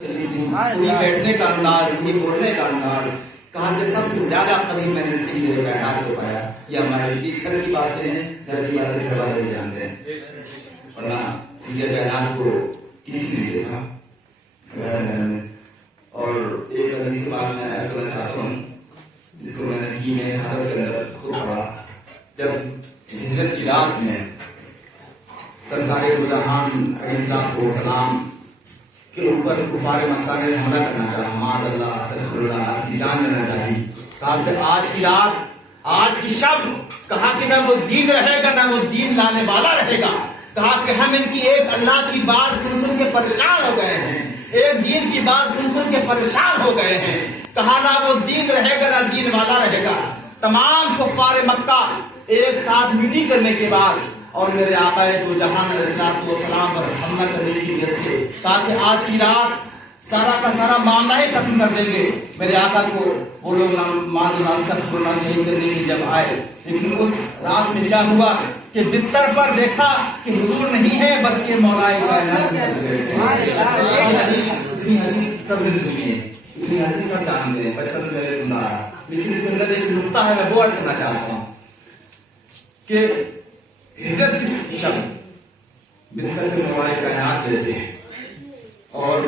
بیٹھنے کا انداز، یہ بولنے کا انداز، کہا کہ سب سے زیادہ قریب میں نے سیدھے کائنات کو پایا. یہ ہماری گھر کی باتیں ہیں، گھر کی باتیں گھر والے جانتے ہیں، ورنہ سیدھے کائنات کو کسی نے دیکھا. اور ایک حدیث بات میں ایسا چاہتا ہوں جس کو میں نے دین صحابہ کے اندر خود پڑھا. جب ہجرت کی رات میں سرکار دو جہان علیہ السلام کے اوپر کفار مکہ نے حملہ کرنا چاہا، معاذ اللہ استغفر اللہ، کی جان لینا چاہی. کہا کہ آج کی رات، آج کی شب، کہا کہ نہ وہ دین رہے گا نہ وہ دین لانے والا رہے گا. کہا کہ ہم ان کی ایک اللہ کی بات سن سن کے پریشان ہو گئے ہیں، ایک دین کی بات سن سن کے پریشان ہو گئے ہیں. کہا نہ وہ دین رہے گا نہ دین والا رہے گا. تمام کفار مکہ ایک ساتھ میٹنگ کرنے کے بعد اور میرے آقا دو جہان علیہ السلام پر حملہ کرنے کی وجہ سے کہا کہ آج کی رات سارا کا سارا معاملہ ہی ختم کر دیں گے. میرے آقا کو وہ لوگ معاذ اللہ شہید کرنے کی جب آئے، لیکن اس رات میں کیا ہوا کہ بستر پر دیکھا کہ حضور نہیں ہے بلکہ مولا کائنات سب نے سنی ہے، اتنی حدیث سب جانتے ہیں، بچپن سے سنا رہا. لیکن اس کے اندر ایک نقطہ ہے، میں وہ عرض کرنا چاہتا ہوں کہ ہجرت کی شب بستر پہ مولا کائنات دیتے ہیں، اور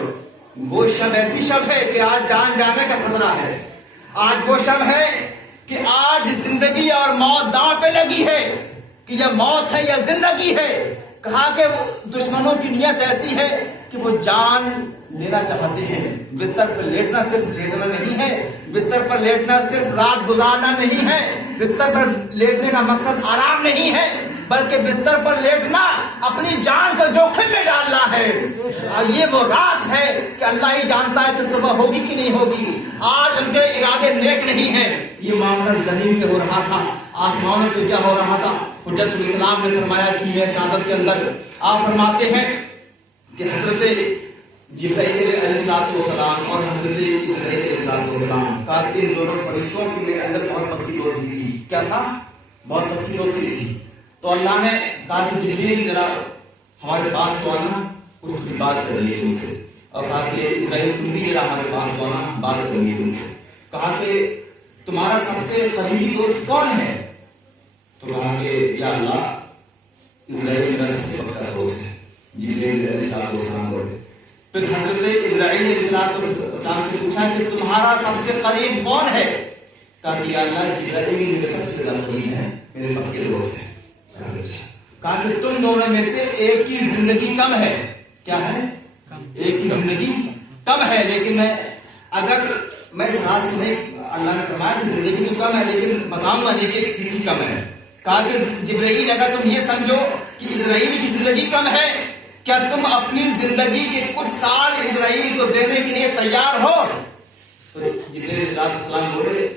وہ شب ایسی شب ہے کہ آج جان جانے کا خطرہ ہے. آج وہ شب ہے کہ آج زندگی اور موت داؤں پہ لگی ہے کہ یہ موت ہے یا زندگی ہے. کہا کہ وہ دشمنوں کی نیت ایسی ہے کہ وہ جان لینا چاہتے ہیں. بستر پر لیٹنا صرف لیٹنا نہیں ہے، بستر پر لیٹنا صرف رات گزارنا نہیں ہے، بستر پر لیٹنے کا مقصد آرام نہیں ہے، بلکہ بستر پر لیٹنا اپنی جان کو جوخم میں ڈالنا ہے. یہ وہ رات ہے کہ اللہ ہی جانتا ہے کہ صبح ہوگی کہ نہیں ہوگی. آج ان کے ارادے نیک نہیں ہیں. یہ معاملہ زمین پہ ہو رہا تھا، آسمانوں پہ کیا ہو رہا تھا. حجت الاسلام نے فرمایا کہ یہ سعادت کے اندر آپ فرماتے ہیں کہ حضرت جبرائیل علیہ السلام اور حضرت اسرائیل علیہ السلام کا ان دونوں فرشتوں کے میرے اندر بہت پکی دوستی تھی. کیا تھا؟ بہت پکی دوستی تھی. تو اللہ نے کہا کہ جبرائیل ذرا ہمارے پاس تو آنا، کچھ بھی بات کر لیے ان سے، اور کہا کہ اسرائیل تم بھی ذرا ہمارے پاس تو آنا، بات کر لیے ان سے. کہا کہ تمہارا سب سے قریبی دوست کون ہے؟ تو کہا کہ یا اللہ اسرائیل میرا سب سے پکا دوست ہے. جبرائیل علیہ السلام بولے. پھر حضرت اسرائیل علیہ السلام سے پوچھا کہ تمہارا سب سے قریب کون ہے؟ کہا کہ یا اللہ جبرائیل میرے سب سے زیادہ قریب ہے، میرے پکے دوست ہیں. کہا کہ تم دونوں میں سے ایک کی زندگی کم ہے. کیا ہے؟ ایک کی زندگی کم ہے. لیکن میں اگر میں اس رات سے نہیں، اللہ نے فرمایا کہ زندگی تو کم ہے لیکن بتاؤں گا نہیں کہ کسی کم ہے. کہا کہ جبرائیل اگر تم یہ سمجھو کہ اسرائیل کی زندگی کم ہے، کیا تم اپنی زندگی کے کچھ سال اسرائیل کو دینے کے لیے تیار ہو؟ تو جبرائیل علیہ السلام بولے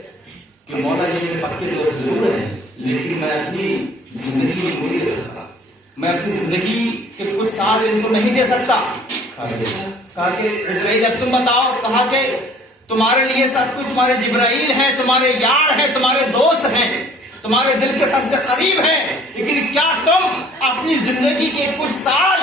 کہ مولا یہ میرے پکے دوست ضرور ہیں، لیکن میں اپنی زندگی کو نہیں دے سکتا، میں اپنی زندگی کے کچھ سال ان کو نہیں دے سکتا. کہا کہ اسرائیل اب تم بتاؤ. کہا کہ تمہارے لیے سب کچھ تمہارے جبرائیل ہیں، تمہارے یار ہیں، تمہارے دوست ہیں، تمہارے دل کے سب سے قریب ہیں، لیکن کیا تم اپنی زندگی کے کچھ سال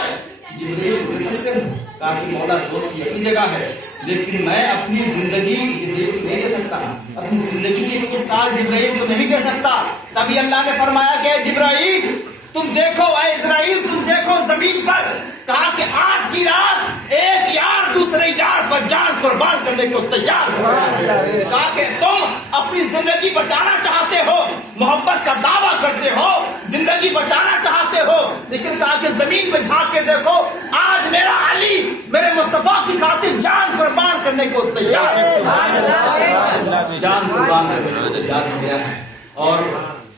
جبرائیل کو دے سکتے ہو؟ کہا کہ مولا دوست کی اپنی جگہ ہے، لیکن میں اپنی زندگی جبرائیل کو نہیں دے سکتا، اپنی زندگی کے کچھ سال جبرائیل کو نہیں دے سکتا. تبھی اللہ نے فرمایا کہ جبرائیل تم دیکھو، اے اسرائیل تم دیکھو زمین پر. کہا کہ آج کی رات ایک یار دوسرے یار پر جان قربان کرنے کو تیار ہو. کہا کہ تم اپنی زندگی بچانا چاہتے ہو، محبت کا دعویٰ کرتے ہو، زندگی بچانا چاہتے ہو، لیکن کہا کہ زمین پہ جھانک کے دیکھو، آج میرا علی میرے مصطفیٰ کی خاطر جان قربان کرنے کو تیار ہے. جان قربان کرنے کو تیار ہو گیا ہے. اور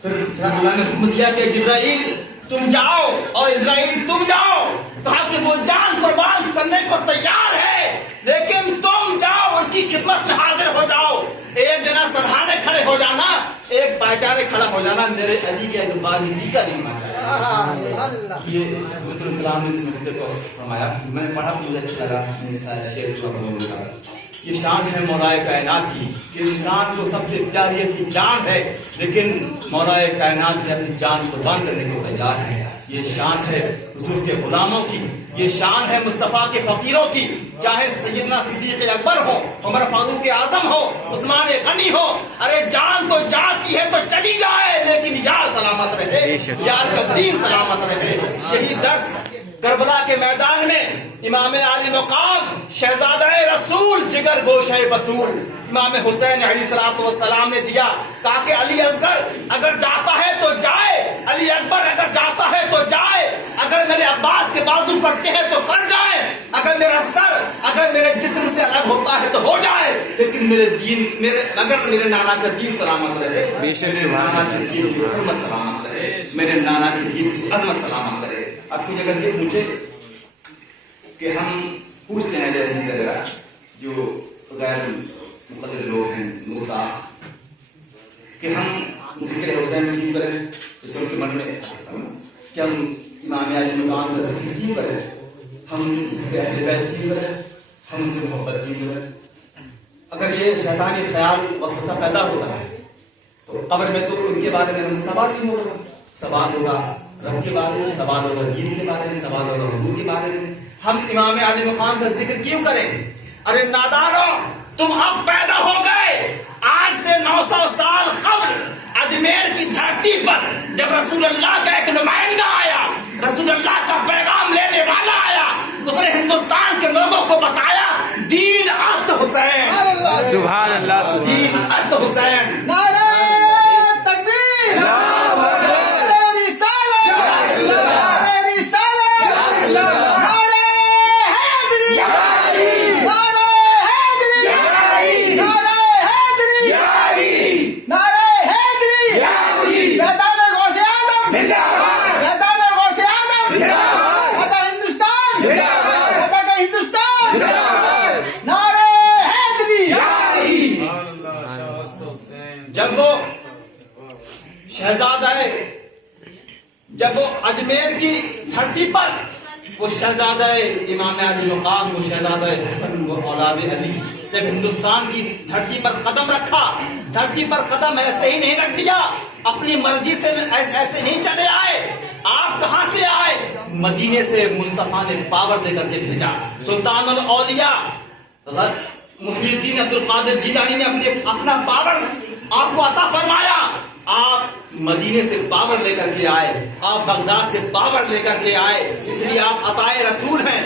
پھر اللہ نے حکم دیا کہ جبرائیل تم جاؤ اور اسرائیل تم جاؤ. کہا کہ وہ جان قربان کرنے کو تیار ہے، لیکن تم جاؤ اس کی خدمت میں حاضر ہو جاؤ. ایک جنا سرحانے کھڑے ہو جانا، ایک پائچارے کھڑا ہو جانا، میرے علی کے اعتبار ہندی کا نہیں مانا. یہ حضرت السلام نے اس مدد کو فرمایا. میں نے پڑھا مجھے اچھا لگا. یہ شان ہے مولا کائنات کی کہ انسان کو سب سے پیاری کی جان ہے، لیکن مولا کائنات نے اپنی جان قربان کرنے کو تیار ہے. یہ شان ہے حضور کے غلاموں کی، یہ شان ہے مصطفیٰ کے فقیروں کی، چاہے سیدنا صدیق اکبر ہو، عمر فاروق اعظم ہو، عثمان غنی ہو، ارے جان تو جاتی ہے تو چلی جائے لیکن یار سلامت رہے، یار کا دین سلامت رہے۔ یہی درس کربلا کے میدان میں امام علی مقام شہزادہ رسول جگر گوشہ بطول امام حسین علیہ السلام نے دیا، کہا کہ علی اصغر اگر جاتا ہے تو جائے، علی اکبر اگر جاتا ہے تو جائے، اگر میرے عباس کے بازو پڑتے ہیں تو کٹ جائے، اگر میرا سر اگر میرے جسم سے الگ ہوتا ہے تو ہو جائے، لیکن میرے دین اگر میرے نانا کا دین سلامت رہے، میرے نانا کی دین کی حرمت سلامت رہے، میرے نانا کی دین کی عظمت سلامت رہے۔ اب کوئی اگر یہ پوچھے کہ ہم پوچھتے ہیں جگہ جو غیر مقدر لوگ ہیں مستاق کہ ہم ذکر حسین کیوں کریں، اس ان کے من میں کہ ہم امام علی مقام کا ذکر کیوں کریں، ہم ذکر اہل بیت کیوں کریں، ہم سے محبت کیوں کریں۔ اگر یہ شیطانی خیال وسوسہ پیدا ہوتا ہے تو قبر میں تو ان کے بارے میں ہم سوال نہیں ہوگا، سوال ہوگا رب کے بارے میں، سوال ہوگا دین کے بارے میں، سوال ہوگا حضور کے بارے میں۔ ہم امام علی مقام کا ذکر کیوں کریں؟ ارے نادانو، تم اب پیدا ہو گئے آج سے 900 سال قبل اجمیر کی دھرتی پر، جب رسول اللہ کا ایک نمائندہ آیا، رسول اللہ کا پیغام لینے والا آیا، اس نے ہندوستان کے لوگوں کو بتایا دین اصل حسین، سبحان اللہ، دین اصل حسین۔ نعرہ تکبیر، نعرہ رسالت، نعرہ رسالت، نعرہ حیدری، نعرہ حیدری، نعرہ حیدری، نعرہ حیدری، میدان غوث اعظم زندہ باد، میدان غوث اعظم زندہ باد، فتح ہندوستان زندہ باد، فتح ہندوستان زندہ باد، نعرہ حیدری۔ جب وہ شہزادہ جب وہ اجمیر کی دھرتی پر وہ شہزادہ امام علی مقام، وہ شہزادہ حسن، وہ اولاد علی، جب ہندوستان کی دھرتی پر قدم رکھا، دھرتی پر قدم ایسے ہی نہیں رکھ دیا، اپنی مرضی سے ایسے نہیں چلے آئے۔ آپ کہاں سے آئے؟ مدینے سے مصطفیٰ نے پاور دے کر کے بھیجا۔ سلطان الاولیاء محی الدین عبد القادر جیلانی نے اپنا پاور آپ کو عطا فرمایا۔ آپ مدینے سے پاور لے کر کے آئے، آپ بغداد سے پاور لے کر کے آئے، اس لیے آپ عطائے رسول ہیں،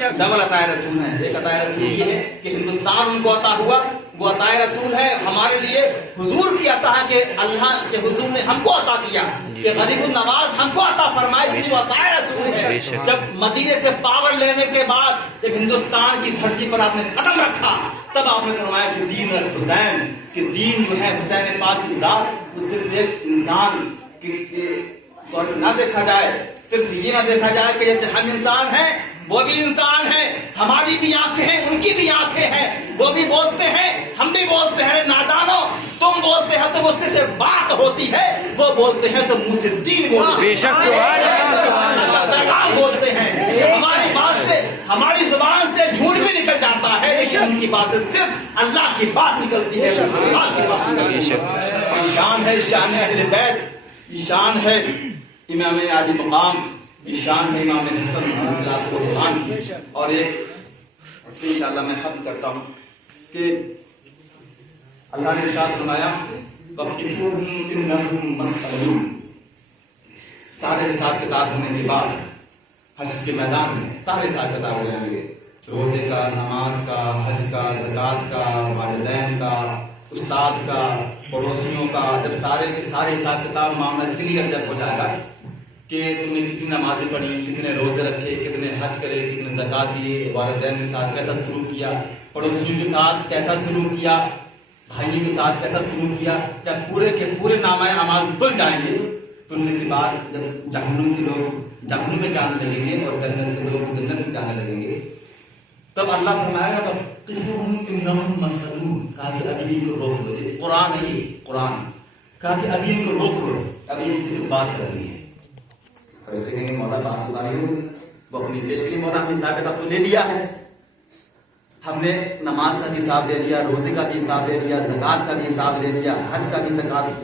ڈبل عطائے رسول ہیں۔ ایک عطائے رسول یہ ہے کہ ہندوستان ان کو عطا ہوا، وہ عطائے رسول ہے ہمارے لیے حضور کی عطا ہے، کہ اللہ کے حضور نے ہم کو عطا کیا، کہ غریب النواز ہم کو عطا فرمائے، وہ عطائے رسول ہے۔ جب مدینے سے پاور لینے کے بعد جب ہندوستان کی دھرتی پر آپ نے قدم رکھا، تب آپ نے فرمایا کہ دین حسین، کہ دین جو ہے حسین پاک کی ذات، وہ صرف ایک انسان کے طور پر نہ دیکھا جائے، صرف یہ نہ دیکھا جائے کہ جیسے ہم انسان ہیں وہ بھی انسان ہیں، ہماری بھی آنکھیں ہیں ان کی بھی آنکھیں ہیں، وہ بھی بولتے ہیں ہم بھی بولتے ہیں۔ نادانو، تم بولتے ہیں تو وہ صرف ایک بات ہوتی ہے، وہ بولتے ہیں تو منہ سے دین بولتے ہیں، بے شک سبحان اللہ، پیغام بولتے ہیں۔ ہماری بات سے، ہماری زبان سے جھوٹ بھی نکل جاتا ہے، لیکن ان کی بات سے صرف اللہ کی بات نکلتی ہے، اللہ کی بات نکلتی ہے۔ شان ہے شان اہل بیت، یہ شان ہے امام علی مقام، یہ شان ہے امام حسن علیہ السلام کی۔ اور ایک اس میں انشاءاللہ میں ختم کرتا ہوں کہ اللہ نے ارشاد فرمایا وَقِفُوهُمْ إِنَّهُمْ مَسْئَلُونَ۔ سارے حساب کتاب ہونے کے بعد حج کے میدان میں سارے حساب کتاب ہو جائیں گے، روزے کا، نماز کا، حج کا، زکوٰۃ کا، والدین کا، استاد کا، پڑوسیوں کا، جب سارے کے سارے حساب کتاب معاملہ کلیئر جب ہو جائے گا کہ تم نے کتنی نمازیں پڑھی، کتنے روزے رکھے، کتنے حج کرے، کتنے زکوٰۃ دیے، والدین کے ساتھ کیسا سلوک کیا، پڑوسیوں کے ساتھ کیسا سلوک کیا، بھائیوں کے ساتھ کیسا سلوک کیا، جب پورے کے پورے نامہ اعمال کھل جائیں گے، کھلنے کے بعد جب جہنم کے لوگ جہنم میں جانے لگیں گے اور جنت کے لوگ جنت میں جانے لگیں گے، تب اللہ فرمائے گا وَقِفُوهُمْ إِنَّهُمْ مَسْئَلُونَ، کہا کہ ابھی ان کو روک لو، قرآن ہے یہ قرآن، کہا کہ ابھی ان کو روک لو، ابھی ان سے بات کرنی ہے۔ فرشتے کہیں گے مولا بات گزاری ہوگی، وہ اپنی پیش کی، مولا ہم نے حساب کتاب تو لے لیا ہے، ہم نے نماز کا بھی حساب لے لیا، روزے کا بھی حساب لے لیا، زکوٰۃ کا بھی حساب لے لیا، حج کا بھی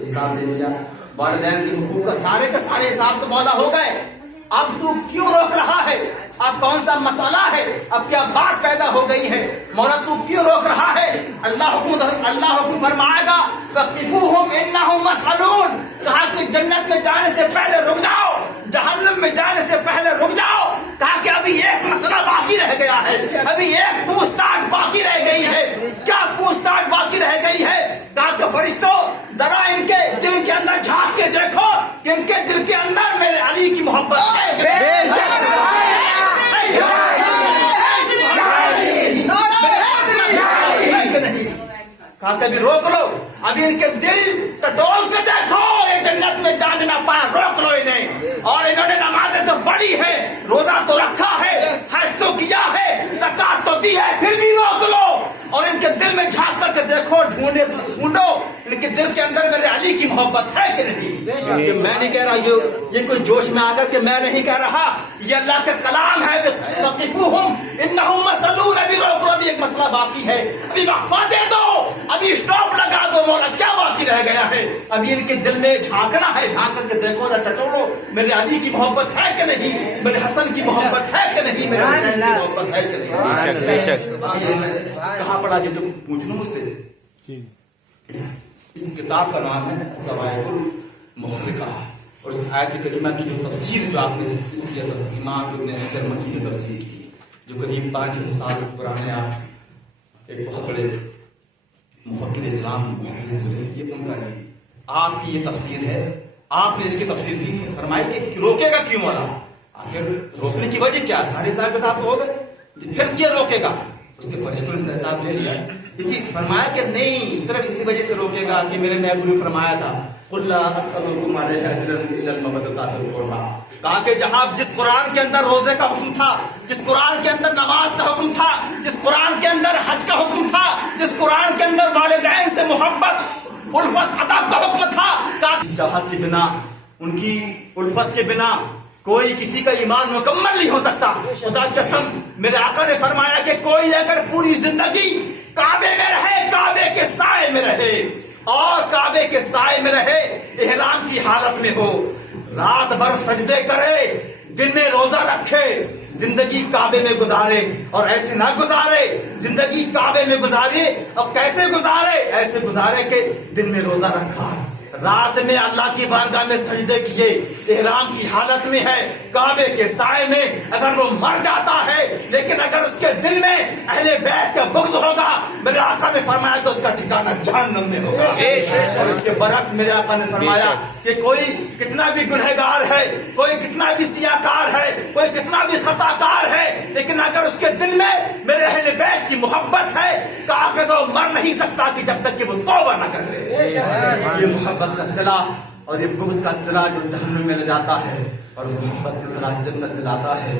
حساب لے لیا، والدین کے حقوق کا سارے حساب تو مولا ہو گئے، اب تو کیوں روک رہا ہے؟ اب کون سا مسئلہ ہے؟ اب کیا بات پیدا ہو گئی ہے؟ مولا تو کیوں روک رہا ہے؟ اللہ حکم فرمائے گا وَقِفُوهُمْ إِنَّهُمْ مَسْئَلُونَ، کہا کہ جنت میں جانے سے پہلے رک جاؤ، جہنم میں جانے سے پہلے رک جاؤ، کہا کہ ابھی ایک مسئلہ باقی رہ گیا ہے، ابھی ایک پوچھ تاچھ باقی رہ گئی ہے۔ کیا پوچھ تاچھ باقی رہ گئی ہے؟ کہا کہ فرشتوں ذرا ان کے دل کے اندر جھانک کے دیکھو کہ ان کے دل کے اندر میرے علی کی محبت ہے۔ کہا کہ ابھی روک لو، ابھی ان کے دل ٹٹول کے دیکھو، یہ جنت میں جا نہ پایا، روک لو انہیں۔ اور انہوں نے نمازیں تو پڑھی ہے، روزہ تو رکھا ہے، حج تو کیا ہے، زکات تو دی ہے، پھر بھی روک لو اور ان کے دل میں جھانک کر کے دیکھو، ڈھونڈو ان کے دل کے اندر میرے علی کی محبت ہے کہ نہیں۔ کہ میں نہیں کہہ رہا، یہ کوئی جوش میں آ کر کے میں نہیں کہہ رہا، یہ اللہ کا کلام ہے۔ وَقِفُوهُمْ إِنَّهُمْ مَسْئَلُونَ، ابھی روک لو، ابھی ایک مسئلہ باقی ہے، ابھی وقفہ دے دو، ابھی اسٹاپ لگا دو، مولا کیا باقی رہ گیا ہے؟ ابھی ان کے دل میں جھانکنا ہے، جھانک کر کے دیکھو نہ ٹٹولو، میرے علی کی محبت ہے کہ نہیں، میرے حسن کی محبت ہے کہ نہیں، میرے حسین کی محبت ہے کہ نہیں۔ بے شک۔ اب یہ میں کہاں پڑھا جو تم پوچھ لو مجھ سے؟ اس کتاب کا نام ہے الصواعق المحرقہ، اور اس آیت کریمہ کی جو تفسیر جو آپ نے اس کی امام ابن حجر مکی نے تفسیر کی، جو قریب 5 سال پرانے، آپ ایک بہت بڑے مفکر اسلام محدث ہوئے، یہ ان کا ہے، آپ کی یہ تفسیر ہے، آپ نے اس کی تفسیر کی، فرمائی کہ روکے گا کیوں والا؟ آخر روکنے کی وجہ کیا؟ سارے حساب کتاب تو ہو گئے، پھر کیا روکے گا؟ اس کے فرشتوں نے حساب لے لیا، اسی فرمایا کہ نہیں، صرف اسی وجہ سے روکے گا کہ میرے محبوب نے فرمایا تھا قُلْ لَا أَسْأَلُكُمْ عَلَيْهِ أَجْرًا إِلَّا الْمَوَدَّةَ فِي الْقُرْبَىٰ، کہا کہ جہاں جس قرآن کے اندر روزے کا حکم تھا، جس قرآن کے اندر نماز کا حکم تھا، جس قرآن کے اندر حج کا حکم تھا، جس قرآن کے اندر والدین سے محبت الفت ادب کا حکم تھا، چاہت کے بنا، ان کی الفت کے بنا کوئی کسی کا ایمان مکمل نہیں ہو سکتا۔ خدا کی قسم، میرے آقا نے فرمایا کہ کوئی اگر پوری زندگی کعبے میں رہے، کعبے کے سائے میں رہے، اور کعبے کے سائے میں رہے، احرام کی حالت میں ہو، رات بھر سجدے کرے، دن میں روزہ رکھے، زندگی کعبے میں گزارے، اور ایسے نہ گزارے، زندگی کعبے میں گزارے، اور کیسے گزارے؟ ایسے گزارے کہ دن میں روزہ رکھا، رات میں اللہ کی بارگاہ میں سجدے کیے، احرام کی حالت میں ہے، کعبے کے سائے میں، اگر وہ مر جاتا ہے لیکن اگر اس کے دل میں اہل بیت کا بغض ہوگا، میرے آقا نے فرمایا تو اس کا ٹھکانہ جہنم میں ہوگا۔ اور اس کے برعکس میرے آقا نے فرمایا کہ کوئی کتنا بھی گنہگار ہے، کوئی کتنا بھی سیاکار ہے، کوئی کتنا بھی خطا کار ہے، لیکن اگر اس کے دل میں میرے اہل بیت کی محبت ہے، کہا کہ وہ مر نہیں سکتا کہ جب تک کہ وہ توبہ نہ کر لے۔ یہ محبت کا صلہ اور یہ بغض کا صلہ جو جہنم میں لے جاتا ہے، اور محبت کا صلہ جنت دلاتا ہے۔